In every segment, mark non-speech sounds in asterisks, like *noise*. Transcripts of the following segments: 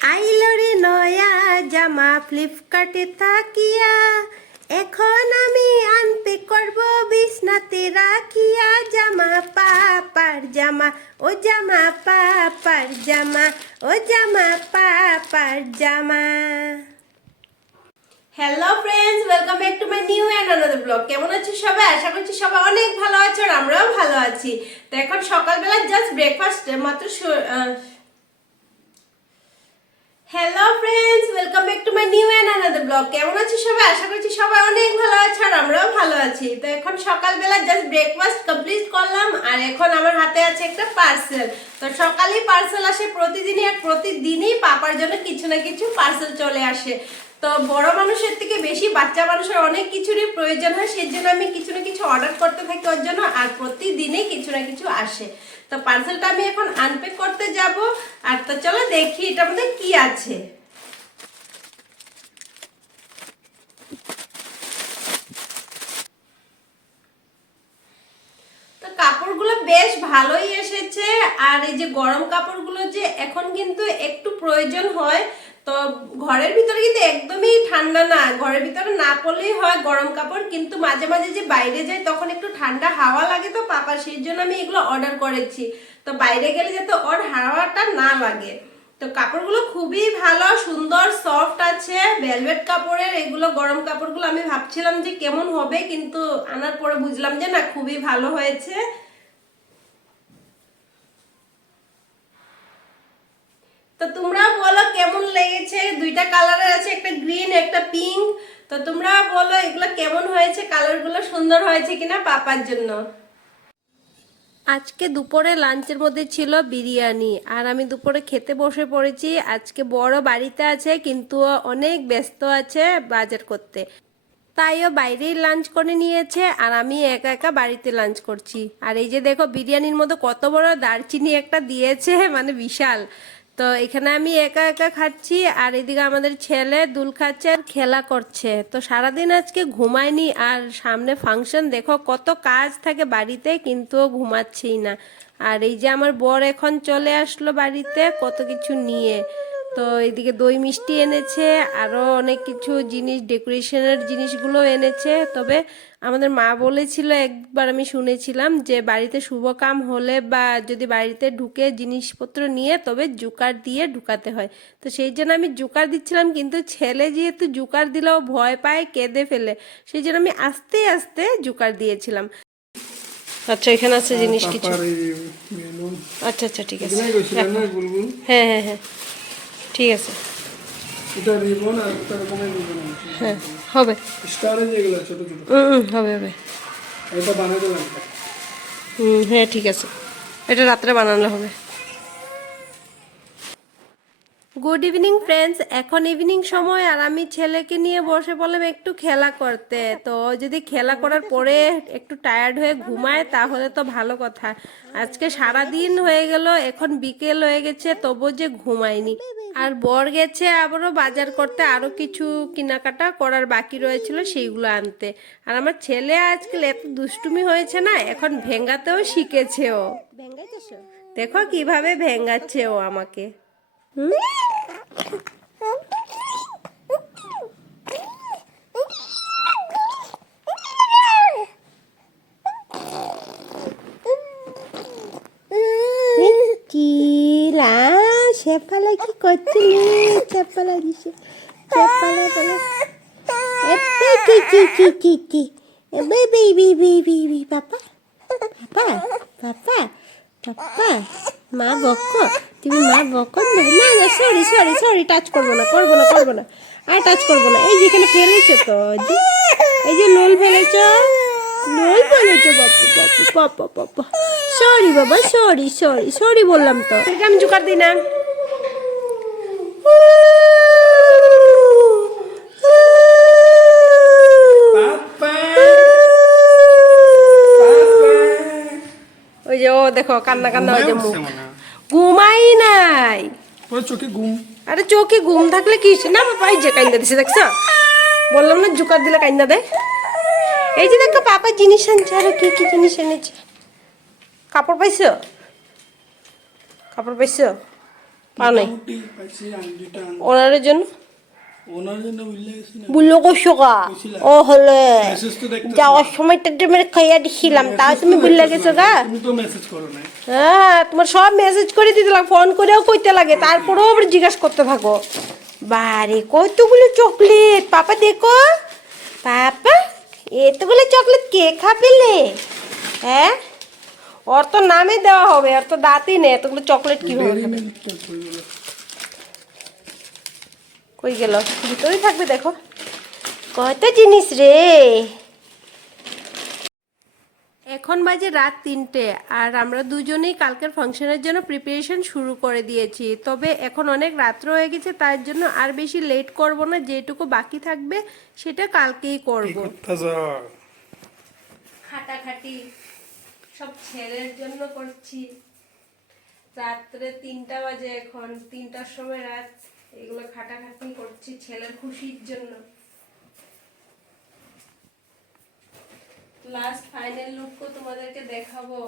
আইলো রে নয়া জামা, ফ্লিপকার্টে থাকিয়া। এখন আমি আনপে করব, বিছনাতে রাখিয়া। জামা পাপার জামা, ও জামা পাপার জামা, ও জামা পাপার জামা। Hello friends welcome back to my new and another blog কেমন আছো সবাই? আশা করছি সবাই অনেক ভালো আছো আর আমরাও ভালো আছি। তো এখন সকালবেলা জাস্ট ব্রেকফাস্ট মাত্র hello friends welcome back to my new and another blog কেমন আছো সবাই? আশা করছি সবাই অনেক ভালো আছে আর আমরাও ভালো আছি। তো এখন সকালবেলা জাস্ট ব্রেকফাস্ট কমপ্লিট করলাম আর এখন আমার হাতে আছে একটা পার্সেল তো সকালেই পার্সেল আসে, প্রতিদিনই আর প্রতিদিনই পাপার জন্য কিছু না কিছু পার্সেল চলে আসে। তো বড় মানুষের থেকে বেশি বাচ্চা মানুষের অনেক কিছুরই প্রয়োজন হয় সেই জন্য আমি কিছু না কিছু অর্ডার করতে থাকি ওর জন্য আর প্রতিদিনই কিছু না কিছু আসে। তো পার্সেলটা আমি এখন আনপ্যাক করতে যাব আর তো চলো দেখি এটার মধ্যে কি আছে। কাপড়গুলো বেশ ভালোই এসেছে আর এই যে গরম কাপড়গুলো যে এখন কিন্তু একটু প্রয়োজন হয় তো ঘরের ভিতরে কিন্তু একদমই ঠান্ডা না। ঘরের ভিতরে না পড়লেই হয় গরম কাপড়, কিন্তু মাঝে মাঝে যে বাইরে যাই তখন একটু ঠান্ডা হাওয়া লাগে তো পাপা, সেই জন্য আমি এগুলো অর্ডার করেছি। তো বাইরে গেলে যাতে ওর হাওয়াটা না লাগে। তো কাপড়গুলো খুবই ভালো, সুন্দর সফট আছে। ভেলভেট কাপড়ের এগুলো, গরম কাপড়গুলো আমি ভাবছিলাম যে কেমন হবে, কিন্তু আনার পরে বুঝলাম যে না, খুবই ভালো হয়েছে। তো তোমরা দুইটা কালারের আছে, একটা গ্রিন একটা পিঙ্ক তো তোমরা বলো, এগুলো কেমন হয়েছে? কালারগুলো সুন্দর হয়েছে কিনা পাপার জন্য? আজকে দুপুরে লাঞ্চের মধ্যে ছিল বিরিয়ানি। আর আমি দুপুরে খেতে বসে পড়েছি। আজকে বড় বাড়িতে আছে, কিন্তু অনেক ব্যস্ত আছে বাজার করতে। তাই ও বাইরেই লাঞ্চ করে নিয়েছে, আর আমি একা একা বাড়িতে লাঞ্চ করছি। আর এই যে দেখো, বিরিয়ানির মধ্যে কত বড় দারচিনি একটা দিয়েছে *laughs* মানে বিশাল। তো এখানে আমি একা একা খাচ্ছি, আর এদিকে আমাদের ছেলে দুল খাচ্ছে আর খেলা করছে। তো সারাদিন আজকে ঘুমায়নি, আর সামনে ফাংশন দেখো কত কাজ থাকে বাড়িতে, কিন্তু ঘুমাচ্ছেই না। আর এই যে আমার বর এখন চলে আসলো বাড়িতে, কত কিছু নিয়ে। তো এদিকে দই মিষ্টি এনেছে আরও অনেক কিছু জিনিস ডেকোরেশনের জিনিসগুলো এনেছে। তবে আমাদের মা বলেছিল একবার আমি শুনেছিলাম যে বাড়িতে শুভ কাম হলে বা যদি বাড়িতে ঢুকে জিনিসপত্র নিয়ে তবে জুকার দিয়ে ঢুকাতে হয়। তো সেই জন্য আমি জুকার দিচ্ছিলাম কিন্তু ছেলে যেহেতু জুকার দিলেও ভয় পায় কেঁদে ফেলে। সেই জন্য আমি আস্তে আস্তে জুকার দিয়েছিলাম। আচ্ছা এখানে আছে জিনিস কিছু? আচ্ছা আচ্ছা ঠিক আছে। গুলগুল হ্যাঁ হ্যাঁ হ্যাঁ। ঠিক আছে। এটা রিবন আর একটা রকমের রিবন হ্যাঁ হবে। স্টারে যেগুলো ছোট ছোট। হুম হুম, হবে হবে। এটা বানাতে লাগবে হুম হ্যাঁ ঠিক আছে। এটা রাত্রে বানানো হবে। গুড ইভিনিং ফ্রেন্ডস এখন ইভিনিং সময় আর আমি ছেলেকে নিয়ে বসে বললাম একটু খেলা করতে। তো যদি খেলা করার পরে একটু টায়ার্ড হয়ে ঘুমায় তাহলে তো ভালো কথা। আজকে সারা দিন হয়ে গেল এখন বিকেল হয়ে গেছে তবু যে ঘুমায়নি। আর বর গেছে আবারও বাজার করতে আরও কিছু কেনাকাটা করার বাকি রয়েছিল সেইগুলো আনতে। আর আমার ছেলে আজকাল এত দুষ্টুমি হয়েছে না এখন ভেঙ্গাতেও শিখেছে ও। দেখো কীভাবে ভেঙ্গাচ্ছে ও আমাকে। হুম? শেফালা কি করছিলি? শেফালা দিছে। শেফালা বলে এবে কি কি কি কি কি? এবে baby baby baby papa papa papa papa মা বক, তুমি মা বক, না না সরি সরি সরি টাচ করব না করব না করব না, আর টাচ করব না। এই যেখানে ফেলেছো তো, এই যে লোল ফেলেছো লোল ফেলেছো, বাপু বাপু পাপা পাপা সরি বাবা সরি সরি সরি বললাম তো। আমি জোকার দিই না। ওই যে ও দেখো কান্না কান্না ওই যে মুখ। ঘুমাই নাই চোখে ঘুম আরে চোখে ঘুম থাকলে কি না বাবা যে কাইন্দা দিছে দেখছ? বললাম না জুকার দিলে কাইন্দা দেয়? এই যে দেখো পাপা জিনিস আনছে আরও কি কি জিনিস এনেছে? কাপড় পাইছো? কাপড় পাইছো? পাও নাই। ওনারের জন্য? ওনার জন্য কা ও হলে। যাওয়ার সময় খাইয়া দিছিলাম তাও তুমি গেছো গা হ্যাঁ তোমার সব মেসেজ করে দিতে লাগে ফোন করেও কইতে লাগে তারপরেও আবার জিজ্ঞাসা করতে থাকো। বারে কতগুলো চকলেট পাপা দেখো। পাপা এতগুলো চকলেট কে খাবেলে হ্যাঁ? ওর তো নামে দেওয়া হবে ওর তো দাঁতই নেই এতগুলো চকলেট কীভাবে ডেরি খাবে? গেল? কই গেল? ভিতরেই থাকবে দেখো। কত জিনিস রে। এখন বাজে রাত তিনটে আর আমরা দুজনেই কালকের ফাংশনের জন্য প্রিপারেশন শুরু করে দিয়েছি। তবে এখন অনেক রাত্র হয়ে গেছে তার জন্য আর বেশি লেট করব না যেটুকু বাকি থাকবে সেটা কালকেই করব। খাটাখাটি। সব ছেলের জন্য করছি। রাত্রে তিনটা বাজে এখন তিনটার সময় রাত। এগুলো খাটাখাটি করছি ছেলের খুশির জন্য। লাস্ট ফাইনাল লুকও তোমাদেরকে দেখাবো।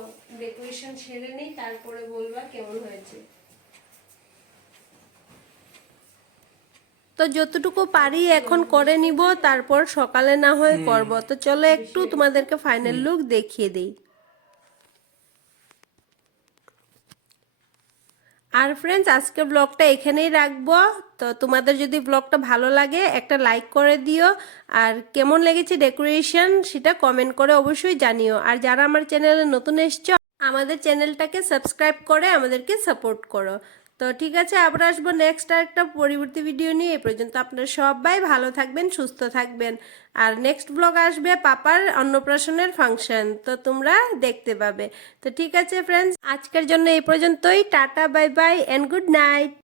ডেকোরেশন সেরে নেই তারপরে বলবা কেমন হয়েছে। তো যতটুকু পারি এখন করে নিব তারপর সকালে না হয় করব। তো চলো একটু তোমাদেরকে ফাইনাল লুক দেখিয়ে দিই। আর ফ্রেন্ডস আজকে ব্লগটা এখানেই রাখব। তো তোমাদের যদি ব্লগটা ভালো লাগে, একটা লাইক করে দিও। আর কেমন লেগেছে ডেকোরেশন সেটা কমেন্ট করে অবশ্যই জানিও। আর যারা আমার চ্যানেলে নতুন এসছো, আমাদের চ্যানেলটাকে সাবস্ক্রাইব করে আমাদেরকে সাপোর্ট করো। তো ঠিক আছে, আবার আসব নেক্সট আর একটা পরবর্তী ভিডিও নিয়ে। এ পর্যন্ত আপনারা সবাই ভালো থাকবেন, সুস্থ থাকবেন। আর নেক্সট ব্লগ আসবে পাপার অন্নপ্রাশনের ফাংশন তো তোমরা দেখতে পাবে। তো ঠিক আছে ফ্রেন্ডস আজকের জন্য এই পর্যন্তই। Tata bye bye and good night